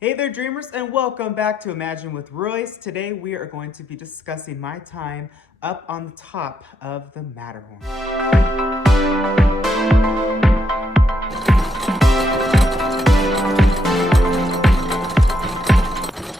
Hey there, dreamers, and welcome back to Imagine with Royce. Today we are going to be discussing my time up on the top of the Matterhorn.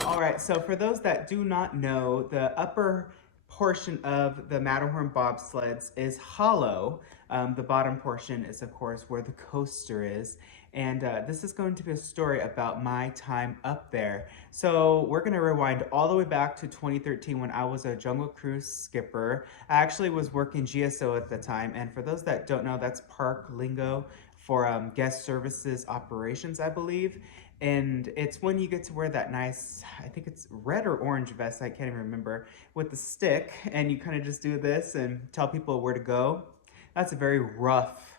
All right, so for those that do not know, the upper portion of the Matterhorn Bobsleds is hollow. The bottom portion is, of course, where the coaster is. And this is going to be a story about my time up there. So we're going to rewind all the way back to 2013 when I was a Jungle Cruise skipper. I actually was working GSO at the time. And for those that don't know, that's park lingo for guest services operations, I believe. And it's when you get to wear that nice, I think it's red or orange vest, I can't even remember, with the stick, and you kind of just do this and tell people where to go. That's a very rough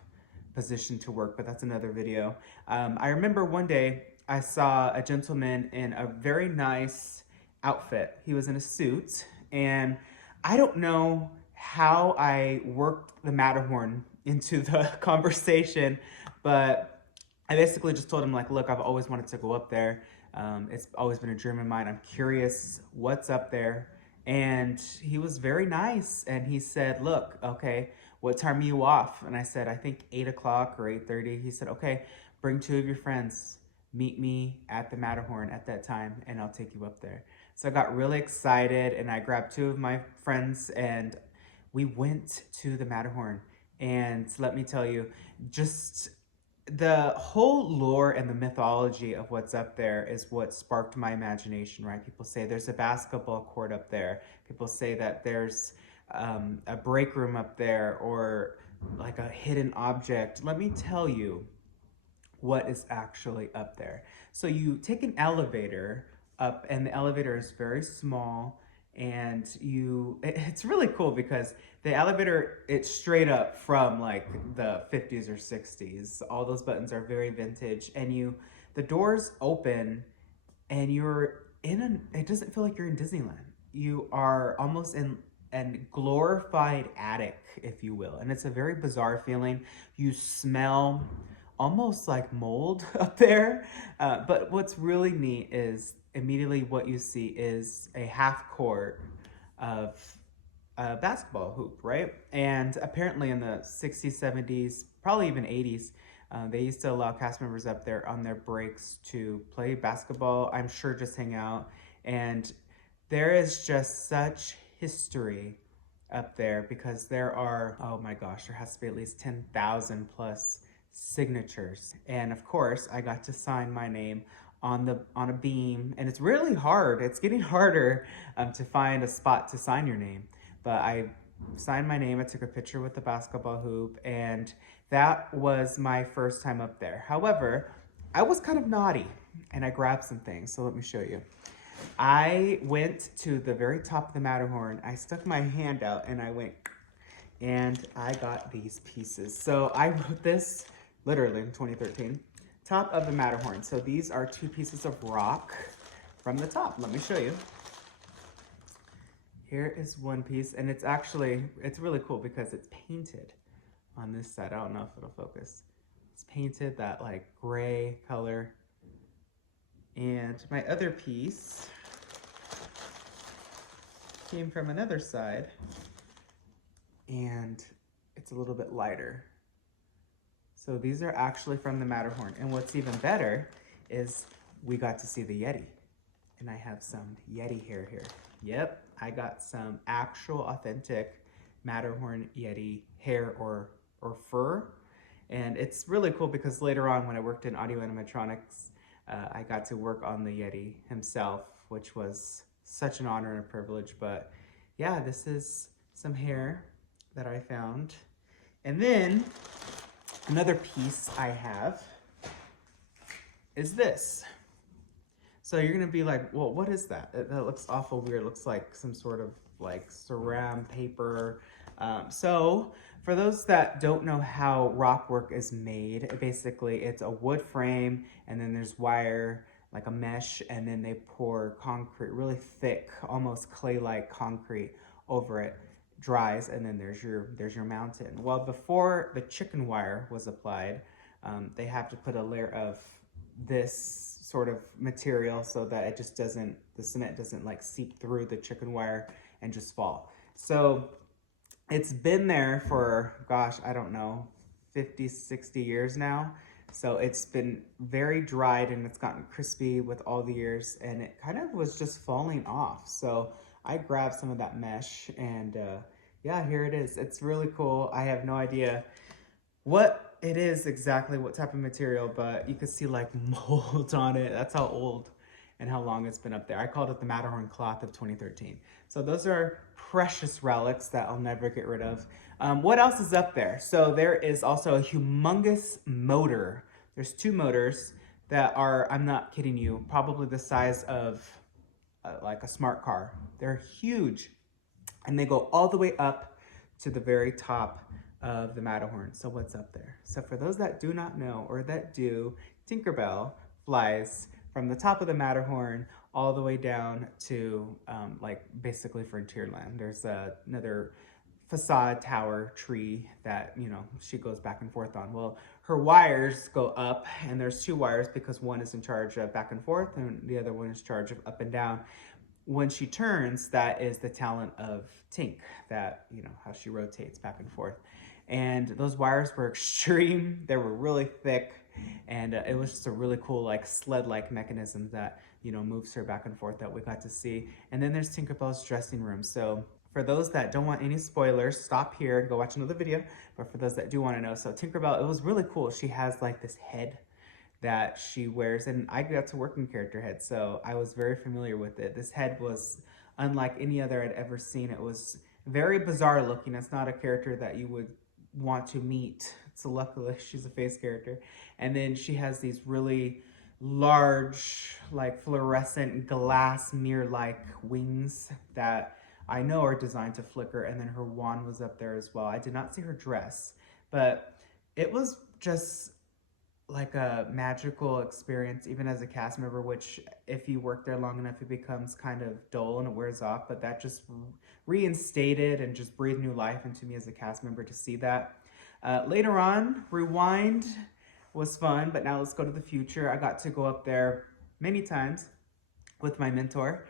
position to work, but that's another video. I remember one day I saw a gentleman in a very nice outfit. He was in a suit, and I don't know how I worked the Matterhorn into the conversation, but I basically just told him, like, look, I've always wanted to go up there. It's always been a dream of mine. I'm curious what's up there. And he was very nice. And he said, look, okay, what time are you off? And I said, I think 8 o'clock or 8:30. He said, okay, bring 2 of your friends. Meet me at the Matterhorn at that time, and I'll take you up there. So I got really excited, and I grabbed 2 of my friends, and we went to the Matterhorn. And let me tell you, just the whole lore and the mythology of what's up there is what sparked my imagination, right? People say there's a basketball court up there. People say that there's a break room up there, or like a hidden object. Let me tell you what is actually up there. So you take an elevator up, and the elevator is very small, and it's really cool because the elevator, it's straight up from like the 50s or 60s. All those buttons are very vintage, and the doors open, and you're it doesn't feel like you're in Disneyland. You are almost in an glorified attic, if you will, and it's a very bizarre feeling. You smell almost like mold up there. But what's really neat is immediately what you see is a half court of a basketball hoop, right? And apparently in the 60s, 70s, probably even 80s, they used to allow cast members up there on their breaks to play basketball, I'm sure just hang out. And there is just such history up there because there are, oh my gosh, there has to be at least 10,000 plus signatures. And of course, I got to sign my name on a beam, and it's really hard. It's getting harder to find a spot to sign your name. But I signed my name. I took a picture with the basketball hoop, and that was my first time up there. However, I was kind of naughty, and I grabbed some things. So let me show you. I went to the very top of the Matterhorn. I stuck my hand out, and I went, and I got these pieces. So I wrote this literally in 2013. Top of the Matterhorn. So these are 2 pieces of rock from the top. Let me show you. Here is one piece, and it's really cool because it's painted on this side. I don't know if it'll focus. It's painted that like gray color. And my other piece came from another side, and it's a little bit lighter. So these are actually from the Matterhorn. And what's even better is we got to see the Yeti. And I have some Yeti hair here. Yep, I got some actual authentic Matterhorn Yeti hair or fur. And it's really cool because later on when I worked in audio animatronics, I got to work on the Yeti himself, which was such an honor and a privilege. But yeah, this is some hair that I found. And then another piece I have is this. So you're gonna be like, well, what is that? That looks awful weird. It looks like some sort of like saran paper. So for those that don't know how rock work is made, basically it's a wood frame, and then there's wire, like a mesh, and then they pour concrete, really thick, almost clay-like concrete over it. Dries, and then there's your mountain. Well, before the chicken wire was applied, they have to put a layer of this sort of material so that it just doesn't, the cement doesn't like seep through the chicken wire and just fall. So it's been there for, gosh, I don't know, 50, 60 years now. So it's been very dried and it's gotten crispy with all the years, and it kind of was just falling off. So I grabbed some of that mesh and yeah, here it is. It's really cool. I have no idea what it is exactly, what type of material, but you can see like mold on it. That's how old and how long it's been up there. I called it the Matterhorn cloth of 2013. So those are precious relics that I'll never get rid of. What else is up there? So there is also a humongous motor. There's 2 motors that are, I'm not kidding you, probably the size of like a smart car. They're huge, and they go all the way up to the very top of the Matterhorn. So what's up there? So for those that do not know, or that do, Tinkerbell flies from the top of the Matterhorn all the way down to like basically Frontierland. There's another facade tower tree that, you know, she goes back and forth on. Well, her wires go up, and there's 2 wires because one is in charge of back and forth and the other one is in charge of up and down. When she turns, that is the talent of Tink, that, you know, how she rotates back and forth. And those wires were extreme. They were really thick, and it was just a really cool like sled-like mechanism that, you know, moves her back and forth that we got to see. And then there's Tinkerbell's dressing room. So for those that don't want any spoilers, stop here and go watch another video. But for those that do want to know, so Tinkerbell, it was really cool. She has like this head that she wears, and I got to work in character head, so I was very familiar with it. This head was unlike any other I'd ever seen. It was very bizarre looking. It's not a character that you would want to meet. So luckily she's a face character. And then she has these really large, like fluorescent glass mirror-like wings that I know are designed to flicker. And then her wand was up there as well. I did not see her dress, but it was just like a magical experience, even as a cast member, which if you work there long enough, it becomes kind of dull and it wears off, but that just reinstated and just breathed new life into me as a cast member to see that. Later on, Rewind was fun, but now let's go to the future. I got to go up there many times with my mentor.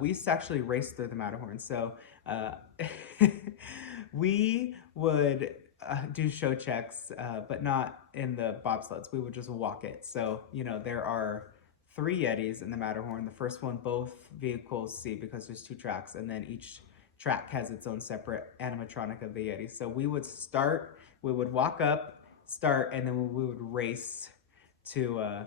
We used to actually race through the Matterhorn, so we would do show checks, but not in the bobsleds. We would just walk it. So, you know, there are 3 Yetis in the Matterhorn. The first one, both vehicles see because there's 2 tracks, and then each track has its own separate animatronic of the Yeti. So we would start, we would walk up, start, and then we would race to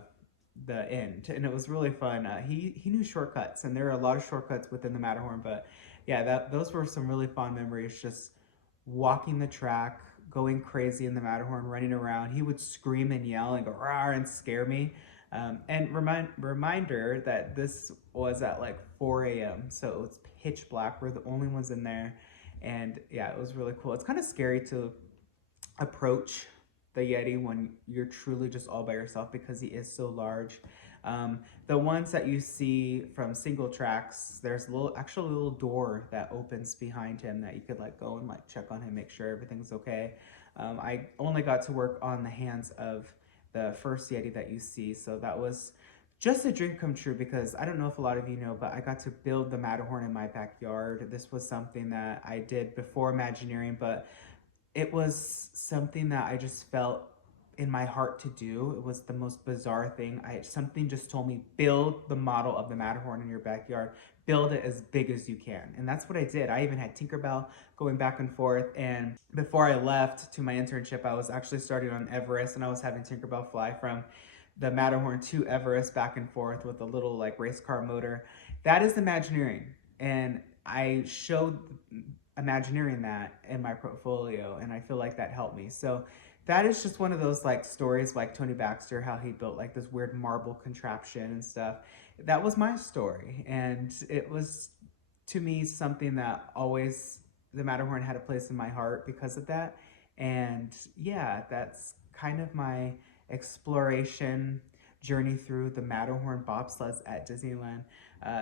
the end. And it was really fun. He knew shortcuts, and there are a lot of shortcuts within the Matterhorn, but yeah, those were some really fond memories, just walking the track, going crazy in the Matterhorn, running around. He would scream and yell and go rawr and scare me. And reminder that this was at like 4 a.m. So it was pitch black. We're the only ones in there. And yeah, it was really cool. It's kind of scary to approach the Yeti when you're truly just all by yourself because he is so large. The ones that you see from single tracks, there's actually a little door that opens behind him that you could like go and like check on him, make sure everything's okay. I only got to work on the hands of the first Yeti that you see, so that was just a dream come true because I don't know if a lot of you know, but I got to build the Matterhorn in my backyard. This was something that I did before Imagineering, but it was something that I just felt in my heart to do. It was the most bizarre thing. Something just told me, build the model of the Matterhorn in your backyard. Build it as big as you can. And that's what I did. I even had Tinkerbell going back and forth. And before I left to my internship, I was actually starting on Everest, and I was having Tinkerbell fly from the Matterhorn to Everest back and forth with a little like race car motor. That is Imagineering. And I showed Imagineering that in my portfolio, and I feel like that helped me. So that is just one of those like stories like Tony Baxter, how he built like this weird marble contraption and stuff. That was my story, and it was to me something that always, the Matterhorn had a place in my heart because of that. And yeah, that's kind of my exploration journey through the Matterhorn Bobsleds at Disneyland.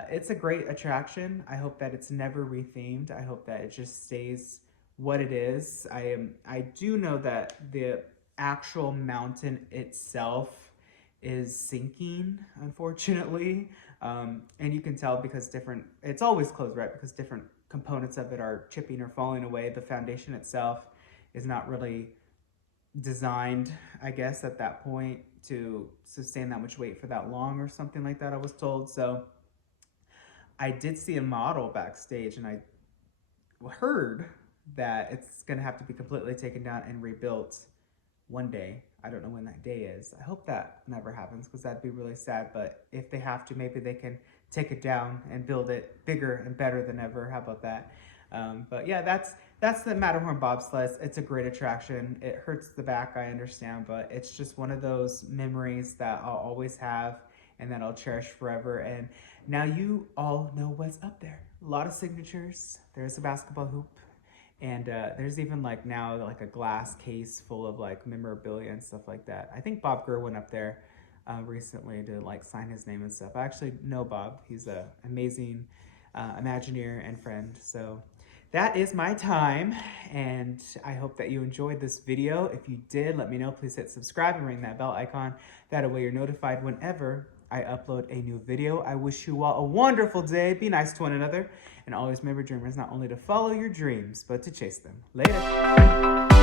It's a great attraction. I hope that it's never rethemed. I hope that it just stays what it is. I do know that the actual mountain itself is sinking, unfortunately. And you can tell because it's always closed, right? Because different components of it are chipping or falling away. The foundation itself is not really designed, I guess, at that point to sustain that much weight for that long or something like that, I was told. So I did see a model backstage, and I heard that it's going to have to be completely taken down and rebuilt one day. I don't know when that day is. I hope that never happens because that'd be really sad. But if they have to, maybe they can take it down and build it bigger and better than ever. How about that? But yeah, that's the Matterhorn Bobsleds. It's a great attraction. It hurts the back, I understand, but it's just one of those memories that I'll always have and that I'll cherish forever. And now you all know what's up there. A lot of signatures. There's a basketball hoop. And there's even like now like a glass case full of like memorabilia and stuff like that. I think Bob Gurr went up there recently to like sign his name and stuff. I actually know Bob. He's an amazing Imagineer and friend. So that is my time, and I hope that you enjoyed this video. If you did, let me know. Please hit subscribe and ring that bell icon. That way you're notified whenever I upload a new video. I wish you all a wonderful day. Be nice to one another. And always remember, dreamers, not only to follow your dreams, but to chase them. Later.